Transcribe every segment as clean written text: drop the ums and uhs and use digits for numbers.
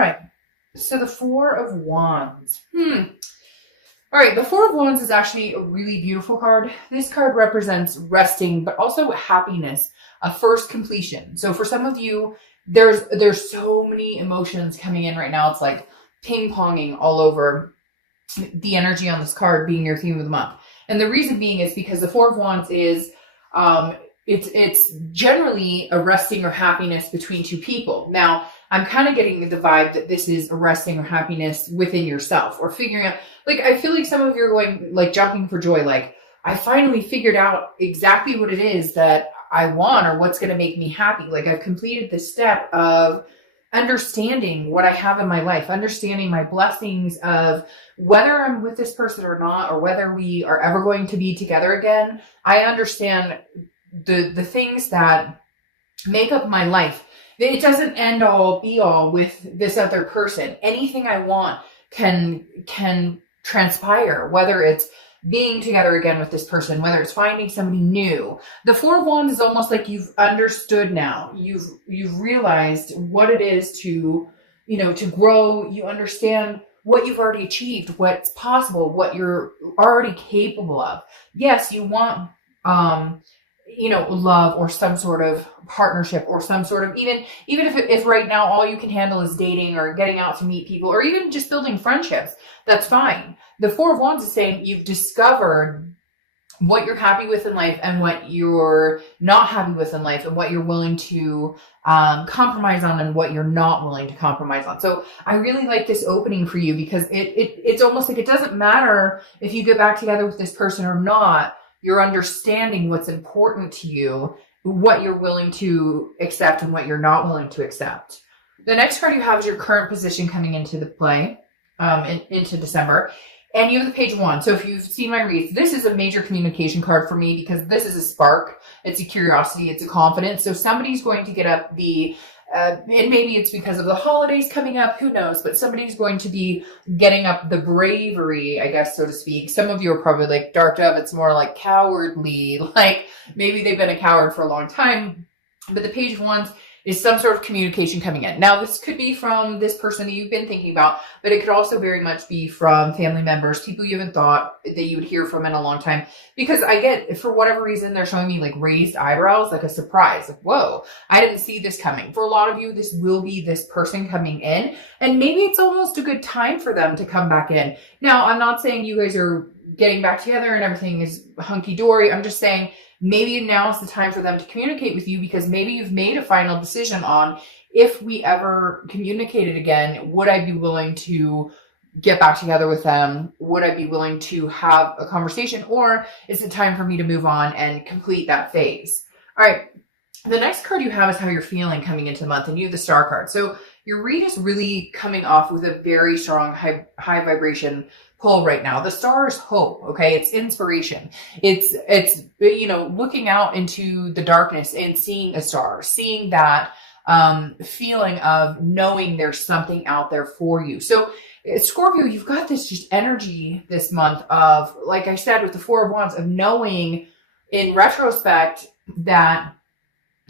right. So the Four of Wands. All right, the Four of Wands is actually a really beautiful card. This card represents resting, but also happiness, a first completion. So for some of you, there's so many emotions coming in right now. It's like ping-ponging all over the energy on this card being your theme of the month. And the reason being is because the Four of Wands is, it's generally a resting or happiness between two people. Now, I'm kind of getting the vibe that this is a resting or happiness within yourself or figuring out, like, I feel like some of you are going, like, jumping for joy. Like, I finally figured out exactly what it is that I want or what's going to make me happy. Like, I've completed the step of understanding what I have in my life, understanding my blessings of whether I'm with this person or not, or whether we are ever going to be together again. I understand the things that make up my life. It doesn't end all be all with this other person. Anything I want can transpire, whether it's being together again with this person, whether it's finding somebody new. The Four of Wands is almost like you've understood now. You've realized what it is to grow. You understand what you've already achieved, what's possible, what you're already capable of. Yes, you want love or some sort of partnership or some sort of, even if right now all you can handle is dating or getting out to meet people or even just building friendships, that's fine. The Four of Wands is saying you've discovered what you're happy with in life and what you're not happy with in life and what you're willing to compromise on and what you're not willing to compromise on. So I really like this opening for you because it's almost like it doesn't matter if you get back together with this person or not. You're understanding what's important to you, what you're willing to accept and what you're not willing to accept. The next card you have is your current position coming into the play, into December. And you have the Page of Wands. So if you've seen my reads, this is a major communication card for me because this is a spark. It's a curiosity. It's a confidence. So somebody's going to get up and maybe it's because of the holidays coming up, who knows, but somebody's going to be getting up the bravery, I guess, so to speak. Some of you are probably like, Dark Dove, it's more like cowardly, like maybe they've been a coward for a long time. But the Page of Wands is some sort of communication coming in. Now, this could be from this person that you've been thinking about, but it could also very much be from family members, people you haven't thought that you would hear from in a long time. Because I get, for whatever reason, they're showing me like raised eyebrows, like a surprise. Like, whoa, I didn't see this coming. For a lot of you, this will be this person coming in, and maybe it's almost a good time for them to come back in. Now, I'm not saying you guys are getting back together and everything is hunky-dory. I'm just saying, maybe now is the time for them to communicate with you because maybe you've made a final decision on if we ever communicated again, would I be willing to get back together with them? Would I be willing to have a conversation, or is it time for me to move on and complete that phase? All right. The next card you have is how you're feeling coming into the month, and you have the Star card. So your read is really coming off with a very strong high vibration pull right now. The Star is hope, okay? It's inspiration. It's looking out into the darkness and seeing a star, seeing that feeling of knowing there's something out there for you. So Scorpio, you've got this just energy this month of, like I said, with the Four of Wands, of knowing in retrospect that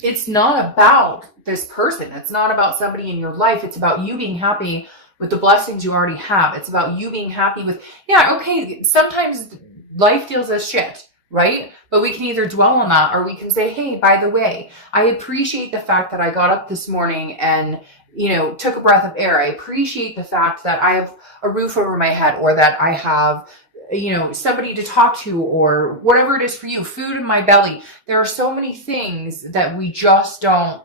it's not about this person. It's not about somebody in your life. It's about you being happy with the blessings you already have. It's about you being happy with, okay, sometimes life deals us shit, right? But we can either dwell on that, or we can say, hey, by the way, I appreciate the fact that I got up this morning and, took a breath of air. I appreciate the fact that I have a roof over my head, or that I have, somebody to talk to, or whatever it is for you, food in my belly. There are so many things that we just don't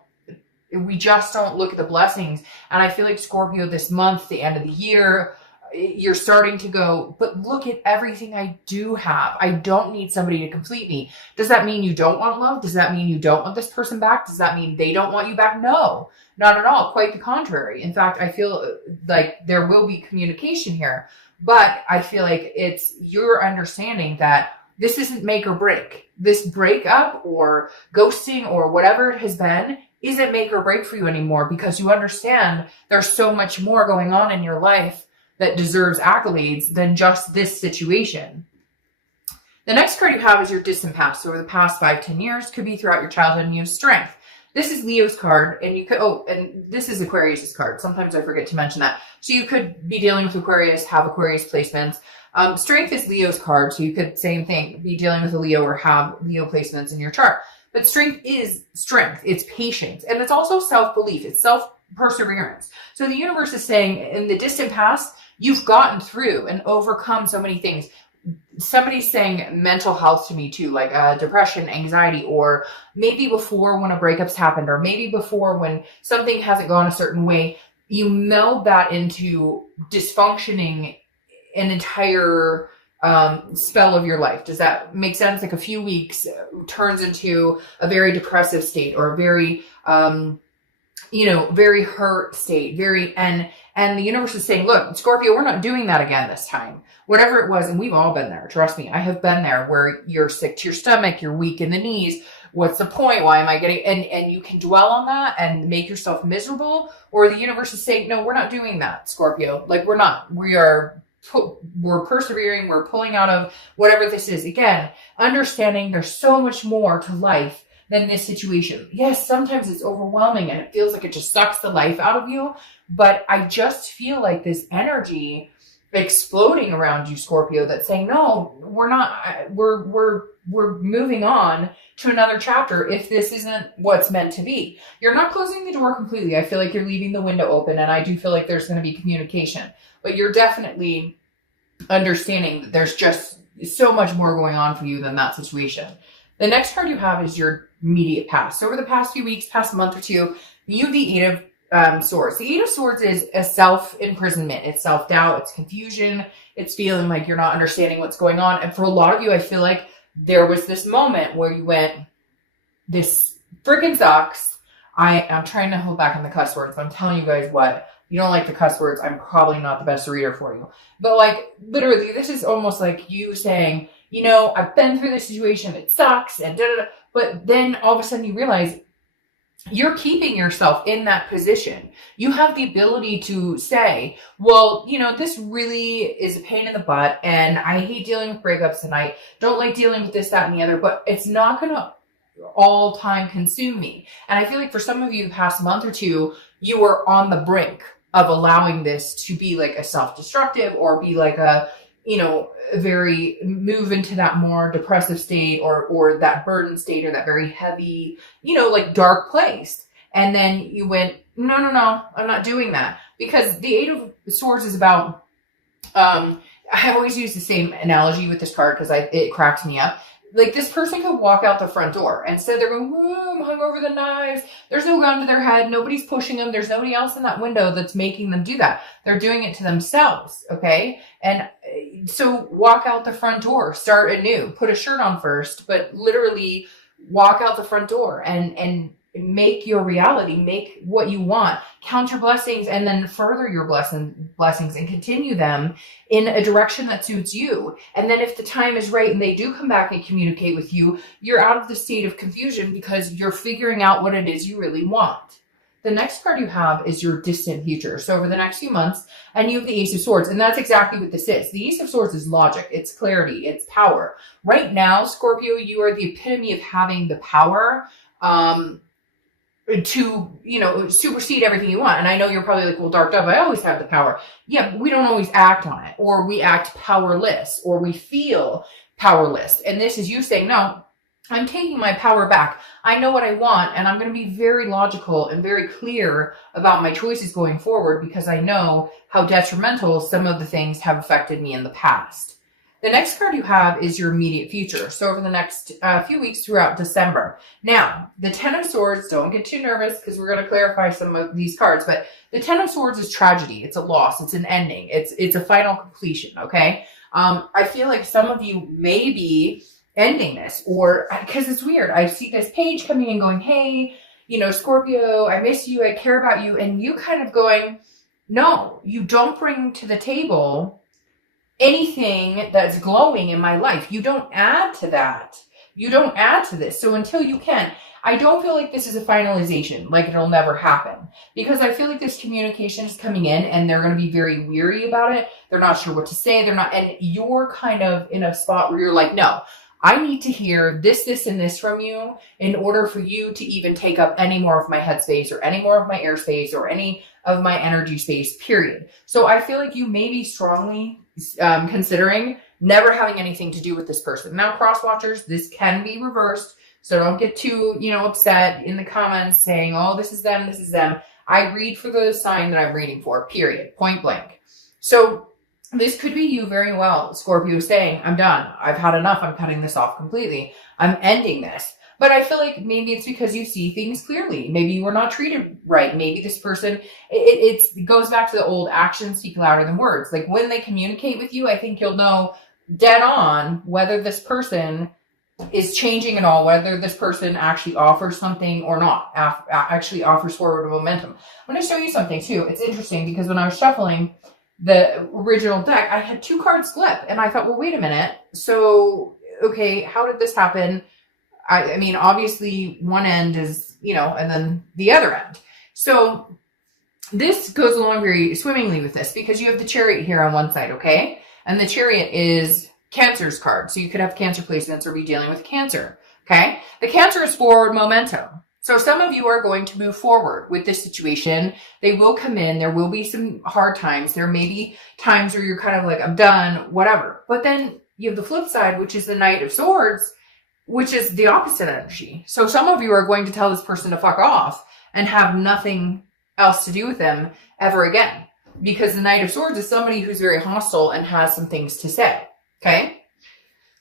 look at the blessings. And I feel like Scorpio, this month, the end of the year, you're starting to go, but look at everything I do have. I don't need somebody to complete me. Does that mean you don't want love? Does that mean you don't want this person back? Does that mean they don't want you back? No, not at all. Quite the contrary. In fact, I feel like there will be communication here, but I feel like it's your understanding that this isn't make or break. This breakup or ghosting or whatever it has been isn't make or break for you anymore, because you understand there's so much more going on in your life that deserves accolades than just this situation. The next card you have is your distant past. So over the past 5-10 years, could be throughout your childhood, and you have Strength. this is Leo's card, and you could, and this is Aquarius's card. Sometimes I forget to mention that. So you could be dealing with Aquarius, have Aquarius placements. Strength is Leo's card, so you could, same thing, be dealing with a Leo or have Leo placements in your chart. But strength is strength. It's patience. And it's also self-belief. It's self-perseverance. So the universe is saying, in the distant past, you've gotten through and overcome so many things. Somebody's saying mental health to me too, like depression, anxiety, or maybe before when a breakup's happened, or maybe before when something hasn't gone a certain way, you meld that into dysfunctioning an entire spell of your life. Does that make sense? Like a few weeks turns into a very depressive state, or a very, very hurt state, and the universe is saying, look, Scorpio, we're not doing that again this time. Whatever it was, and we've all been there. Trust me, I have been there, where you're sick to your stomach, you're weak in the knees. What's the point? Why am I getting, and you can dwell on that and make yourself miserable, or the universe is saying, no, we're not doing that, Scorpio. Like, we're not. We're persevering. We're pulling out of whatever this is. Again, understanding there's so much more to life than this situation. Yes, sometimes it's overwhelming and it feels like it just sucks the life out of you. But I just feel like this energy exploding around you, Scorpio, that's saying, no, we're not, we're moving on to another chapter if this isn't what's meant to be. You're not closing the door completely. I feel like you're leaving the window open, and I do feel like there's going to be communication, but you're definitely understanding that there's just so much more going on for you than that situation. The next card you have is your immediate past. So over the past few weeks, past month or two, you have the Eight of Swords. The Eight of Swords is a self-imprisonment. It's self-doubt. It's confusion. It's feeling like you're not understanding what's going on. And for a lot of you, I feel like there was this moment where you went, this freaking sucks. I'm trying to hold back on the cuss words, but I'm telling you guys what, you don't like the cuss words, I'm probably not the best reader for you. But like, literally, this is almost like you saying, I've been through this situation, it sucks, and da-da-da. But then all of a sudden you realize you're keeping yourself in that position. You have the ability to say, well, this really is a pain in the butt, and I hate dealing with breakups, and I don't like dealing with this, that, and the other, but it's not going to all time consume me. And I feel like for some of you the past month or two, you were on the brink of allowing this to be like a self-destructive, or be like a, very move into that more depressive state, or that burden state, or that very heavy, like dark place. And then you went, no, I'm not doing that. Because the Eight of Swords is about, I always use the same analogy with this card because it cracks me up. Like, this person could walk out the front door. Instead, they're going, whoa, I'm hung over the knives. There's no gun to their head. Nobody's pushing them. There's nobody else in that window that's making them do that. They're doing it to themselves, okay? And so walk out the front door. Start anew. Put a shirt on first, but literally walk out the front door and make your reality. Make what you want. Count your blessings, and then further your blessings and continue them in a direction that suits you. And then if the time is right and they do come back and communicate with you, you're out of the state of confusion because you're figuring out what it is you really want. The next card you have is your distant future. So over the next few months, and you have the Ace of Swords, and that's exactly what this is. The Ace of Swords is logic, it's clarity, it's power. Right now, Scorpio, you are the epitome of having the power to, supersede everything you want. And I know you're probably like, well, Dark Dove, I always have the power. Yeah, but we don't always act on it, or we act powerless, or we feel powerless. And this is you saying, no, I'm taking my power back. I know what I want, and I'm going to be very logical and very clear about my choices going forward, because I know how detrimental some of the things have affected me in the past. The next card you have is your immediate future. So over the next few weeks throughout December. Now, the Ten of Swords, don't get too nervous because we're going to clarify some of these cards, but the Ten of Swords is tragedy. It's a loss. It's an ending. It's a final completion, okay? I feel like some of you may be ending this, or because it's weird. I see this page coming and going, hey, Scorpio, I miss you. I care about you. And you kind of going, no, you don't bring to the table anything that's glowing in my life. You don't add to that. You don't add to this. So until you can, I don't feel like this is a finalization, like it'll never happen, because I feel like this communication is coming in and they're going to be very weary about it. They're not sure what to say. And you're kind of in a spot where you're like, no, I need to hear this, and this from you in order for you to even take up any more of my headspace or any more of my airspace or any of my energy space, period. So I feel like you may be strongly considering never having anything to do with this person. Now, cross watchers, this can be reversed. So don't get too, upset in the comments saying, oh, this is them, this is them. I read for the sign that I'm reading for, period, point blank. So this could be you very well, Scorpio, saying, I'm done. I've had enough. I'm cutting this off completely. I'm ending this. But I feel like maybe it's because you see things clearly. Maybe you were not treated right. Maybe this person, it goes back to the old actions speak louder than words. Like when they communicate with you, I think you'll know dead on whether this person is changing at all, whether this person actually offers something or not, actually offers forward momentum. I'm going to show you something too. It's interesting because when I was shuffling the original deck, I had 2 cards flip and I thought, well, wait a minute. So, okay, how did this happen? I mean, obviously one end is, and then the other end. So this goes along very swimmingly with this because you have the Chariot here on one side, okay? And the Chariot is Cancer's card. So you could have Cancer placements or be dealing with Cancer, okay? The Cancer is forward momentum. So some of you are going to move forward with this situation. They will come in. There will be some hard times. There may be times where you're kind of like, I'm done, whatever. But then you have the flip side, which is the Knight of Swords, which is the opposite energy. So some of you are going to tell this person to fuck off and have nothing else to do with them ever again. Because the Knight of Swords is somebody who's very hostile and has some things to say, okay?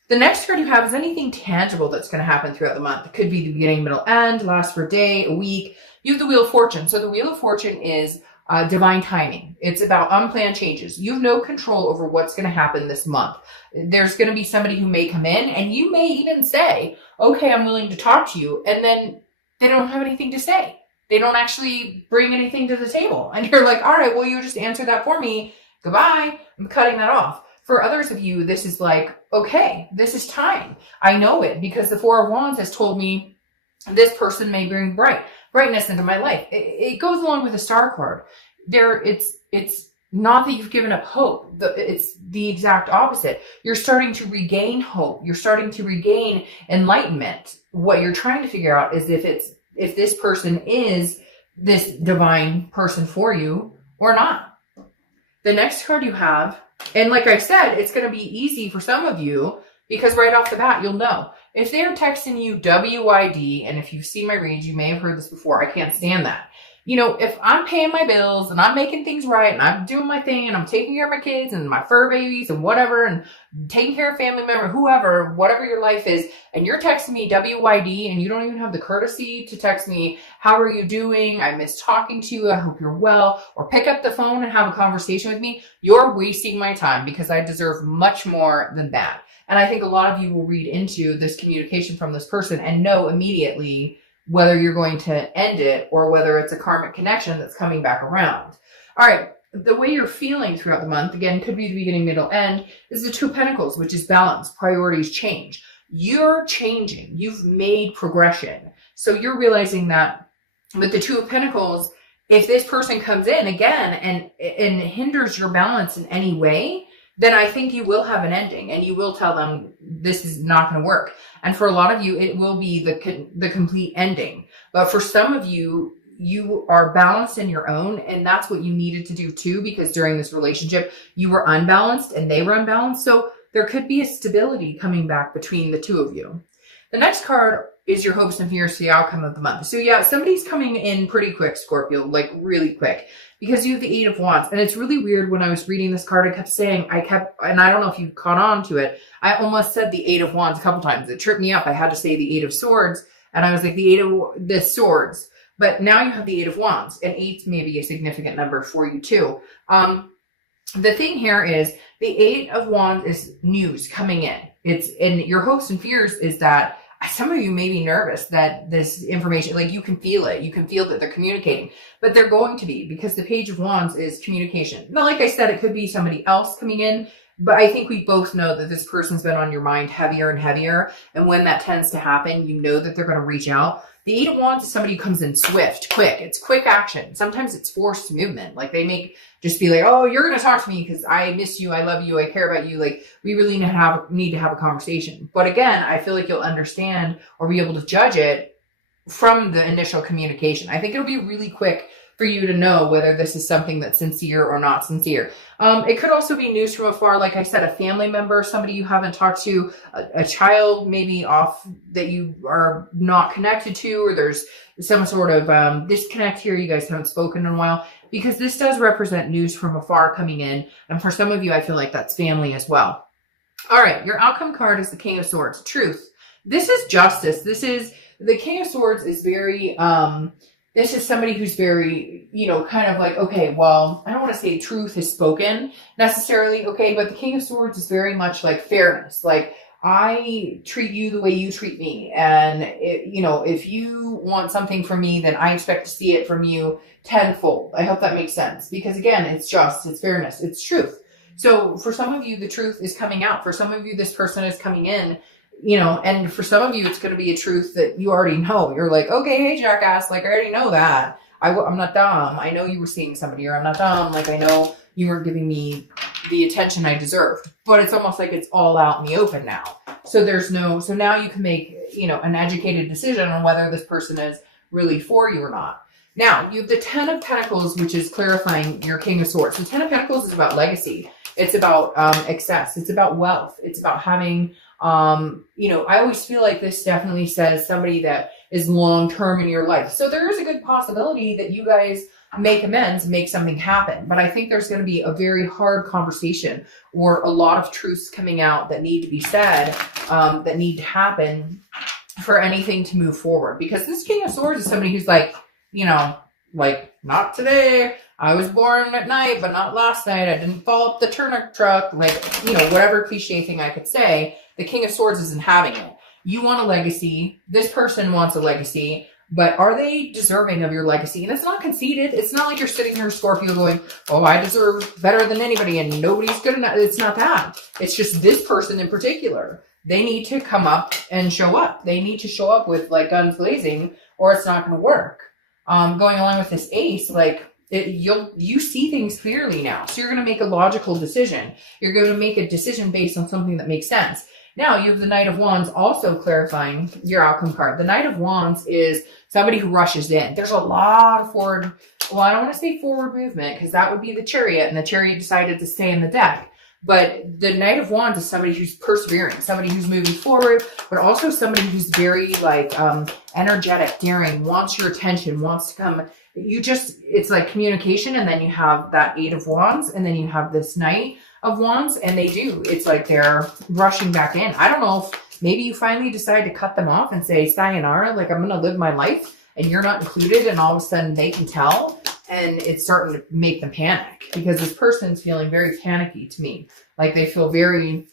The next card you have is anything tangible that's going to happen throughout the month. It could be the beginning, middle, end, last for a day, a week. You have the Wheel of Fortune. So the Wheel of Fortune is divine timing. It's about unplanned changes. You have no control over what's going to happen this month. There's going to be somebody who may come in and you may even say, okay, I'm willing to talk to you. And then they don't have anything to say. They don't actually bring anything to the table. And you're like, all right, well, you just answer that for me. Goodbye. I'm cutting that off. For others of you, this is like, okay, this is time. I know it because the Four of Wands has told me this person may bring brightness into my life. It goes along with the Star card. It's not that you've given up hope. It's the exact opposite. You're starting to regain hope. You're starting to regain enlightenment. What you're trying to figure out is if this person is this divine person for you or not. The next card you have, and like I said, it's going to be easy for some of you because right off the bat, you'll know. If they're texting you WYD, and if you've seen my reads, you may have heard this before. I can't stand that. If I'm paying my bills and I'm making things right and I'm doing my thing and I'm taking care of my kids and my fur babies and whatever and taking care of family member, whoever, whatever your life is, and you're texting me WYD and you don't even have the courtesy to text me, how are you doing? I miss talking to you. I hope you're well. Or pick up the phone and have a conversation with me. You're wasting my time because I deserve much more than that. And I think a lot of you will read into this communication from this person and know immediately whether you're going to end it or whether it's a karmic connection that's coming back around. All right. The way you're feeling throughout the month, again, could be the beginning, middle, end, is the Two of Pentacles, which is balance. Priorities change. You're changing. You've made progression. So you're realizing that with the Two of Pentacles, if this person comes in again and hinders your balance in any way, then I think you will have an ending and you will tell them this is not going to work. And for a lot of you, it will be the complete ending. But for some of you, you are balanced in your own, and that's what you needed to do too, because during this relationship, you were unbalanced and they were unbalanced. So there could be a stability coming back between the two of you. The next card is your hopes and fears for the outcome of the month. So yeah, somebody's coming in pretty quick, Scorpio, like really quick, because you have the Eight of Wands. And it's really weird when I was reading this card, I kept saying, and I don't know if you caught on to it, I almost said the Eight of Wands a couple times. It tripped me up. I had to say the Eight of Swords, and I was like, the Swords. But now you have the Eight of Wands, and 8 may be a significant number for you too. The thing here is the Eight of Wands is news coming in. And your hopes and fears is that some of you may be nervous that this information, like you can feel it. You can feel that they're communicating, but they're going to be, because the Page of Wands is communication. Now, like I said, it could be somebody else coming in But I think we both know that this person's been on your mind heavier and heavier. And when that tends to happen, you know that they're going to reach out. The Eight of Wands is somebody who comes in swift, quick. It's quick action. Sometimes it's forced movement. Like they make just be like, oh, you're going to talk to me because I miss you. I love you. I care about you. Like we really need to have a conversation. But again, I feel like you'll understand or be able to judge it from the initial communication. I think it'll be really quick for you to know whether this is something that's sincere or not sincere. It could also be news from afar. Like I said, a family member, somebody you haven't talked to, a child maybe off that you are not connected to, or there's some sort of disconnect here. You guys haven't spoken in a while, because this does represent news from afar coming in. And for some of you, I feel like that's family as well. All right. Your outcome card is the King of Swords. Truth. This is justice. This is the King of Swords is very, this is somebody who's very, kind of like, okay, well, I don't want to say truth is spoken necessarily, okay, but the King of Swords is very much like fairness. Like, I treat you the way you treat me. And, if you want something from me, then I expect to see it from you tenfold. I hope that makes sense. Because again, it's just, it's fairness, it's truth. So for some of you, the truth is coming out. For some of you, this person is coming in. And for some of you, it's going to be a truth that you already know. You're like, okay, hey, jackass, like, I already know that. I'm not dumb. I know you were seeing somebody, or I'm not dumb. Like, I know you weren't giving me the attention I deserved. But it's almost like it's all out in the open now. So so now you can make, an educated decision on whether this person is really for you or not. Now, you have the Ten of Pentacles, which is clarifying your King of Swords. The Ten of Pentacles is about legacy. It's about excess. It's about wealth. It's about having... I always feel like this definitely says somebody that is long-term in your life. So there is a good possibility that you guys make amends, make something happen. But I think there's going to be a very hard conversation or a lot of truths coming out that need to be said, that need to happen for anything to move forward. Because this King of Swords is somebody who's like, not today. I was born at night, but not last night. I didn't fall up the turnip truck. Whatever cliche thing I could say. The King of Swords isn't having it. You want a legacy. This person wants a legacy. But are they deserving of your legacy? And it's not conceited. It's not like you're sitting here, Scorpio, going, oh, I deserve better than anybody and nobody's good enough. It's not that. It's just this person in particular. They need to come up and show up. They need to show up with like guns blazing, or it's not going to work. Going along with this ace, you see things clearly now. So you're going to make a logical decision. You're going to make a decision based on something that makes sense. Now you have the Knight of Wands also clarifying your outcome card. The Knight of Wands is somebody who rushes in. There's a lot of I don't want to say forward movement, because that would be the Chariot, and the Chariot decided to stay in the deck. But the Knight of Wands is somebody who's persevering, somebody who's moving forward, but also somebody who's very energetic, daring, wants your attention, wants to come. It's like communication, and then you have that Eight of Wands, and then you have this Knight of Wands, and it's like they're rushing back in. I don't know if maybe you finally decide to cut them off and say, sayonara, like I'm going to live my life, and you're not included, and all of a sudden they can tell, and it's starting to make them panic, because this person's feeling very panicky to me. Like they feel very,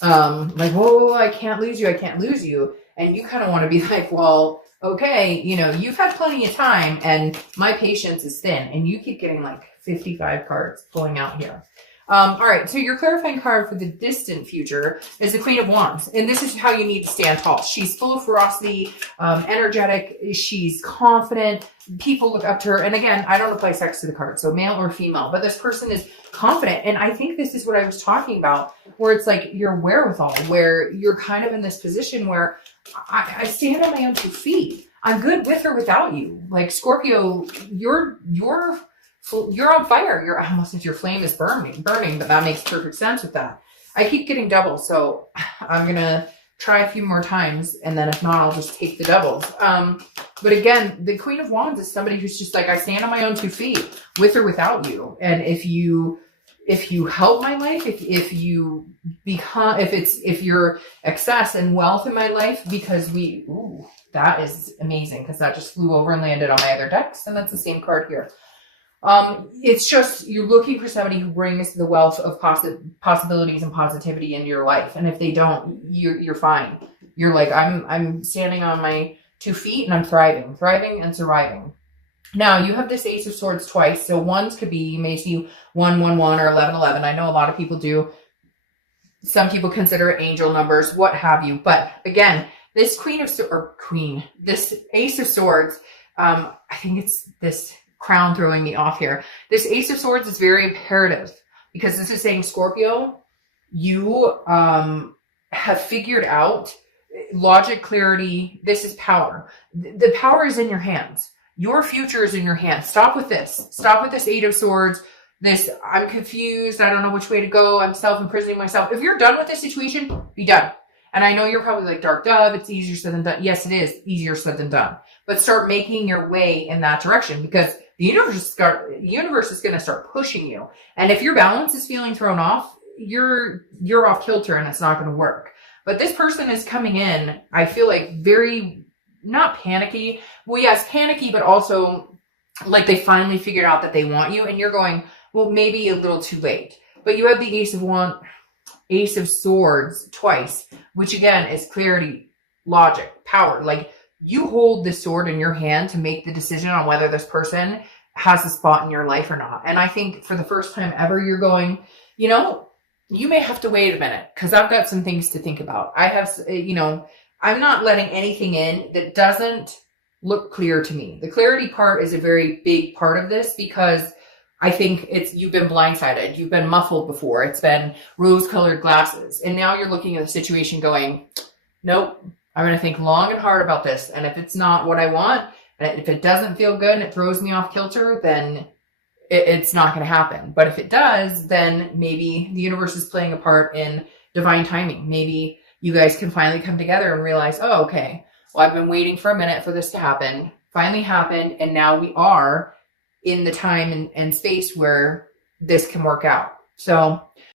whoa, I can't lose you, I can't lose you. And you kind of want to be like, well, okay, you've had plenty of time, and my patience is thin, and you keep getting like 55 cards pulling out here. All right, so your clarifying card for the distant future is the Queen of Wands. And this is how you need to stand tall. She's full of ferocity, energetic. She's confident. People look up to her. And again, I don't apply sex to the card, so male or female. But this person is confident. And I think this is what I was talking about, where it's like your wherewithal, where you're kind of in this position where I stand on my own 2 feet. I'm good with or without you. Like, Scorpio, you're on fire. I almost said your flame is burning, but that makes perfect sense with that. I keep getting doubles, so I'm going to try a few more times, and then if not, I'll just take the doubles. But again, the Queen of Wands is somebody who's just like, I stand on my own 2 feet, with or without you. And if you help my life, if you're excess and wealth in my life, because that is amazing, because that just flew over and landed on my other decks, and that's the same card here. It's just, you're looking for somebody who brings the wealth of possibilities and positivity in your life. And if they don't, you're fine. You're like, I'm standing on my 2 feet and I'm thriving and surviving. Now you have this Ace of Swords twice. So ones could be, you may see 1, 1, 1 or 11, 11. I know a lot of people do. Some people consider it angel numbers, what have you. But again, this this Ace of Swords, I think it's this crown throwing me off here. This Ace of Swords is very imperative because this is saying, Scorpio, you have figured out logic, clarity. This is power. The power is in your hands. Your future is in your hands. Stop with this. Stop with this Eight of Swords. This, I'm confused. I don't know which way to go. I'm self-imprisoning myself. If you're done with this situation, be done. And I know you're probably like, Dark Dove, it's easier said than done. Yes, it is easier said than done. But start making your way in that direction, because the universe is going to start pushing you. And if your balance is feeling thrown off, you're off kilter and it's not going to work. But this person is coming in, I feel like, very, not panicky. Well, yes, panicky, but also like they finally figured out that they want you, and you're going, well, maybe a little too late. But you have the Ace of Swords twice, which again is clarity, logic, power. Like, you hold the sword in your hand to make the decision on whether this person has a spot in your life or not. And I think for the first time ever, you're going, you know, you may have to wait a minute because I've got some things to think about. I have, you know, I'm not letting anything in that doesn't look clear to me. The clarity part is a very big part of this, because I think you've been blindsided. You've been muffled before. It's been rose-colored glasses. And now you're looking at the situation going, nope, I'm going to think long and hard about this. And if it's not what I want, and if it doesn't feel good and it throws me off kilter, then it's not going to happen. But if it does, then maybe the universe is playing a part in divine timing. Maybe you guys can finally come together and realize, oh, okay, well, I've been waiting for a minute for this to happen. Finally happened. And now we are in the time and space where this can work out. So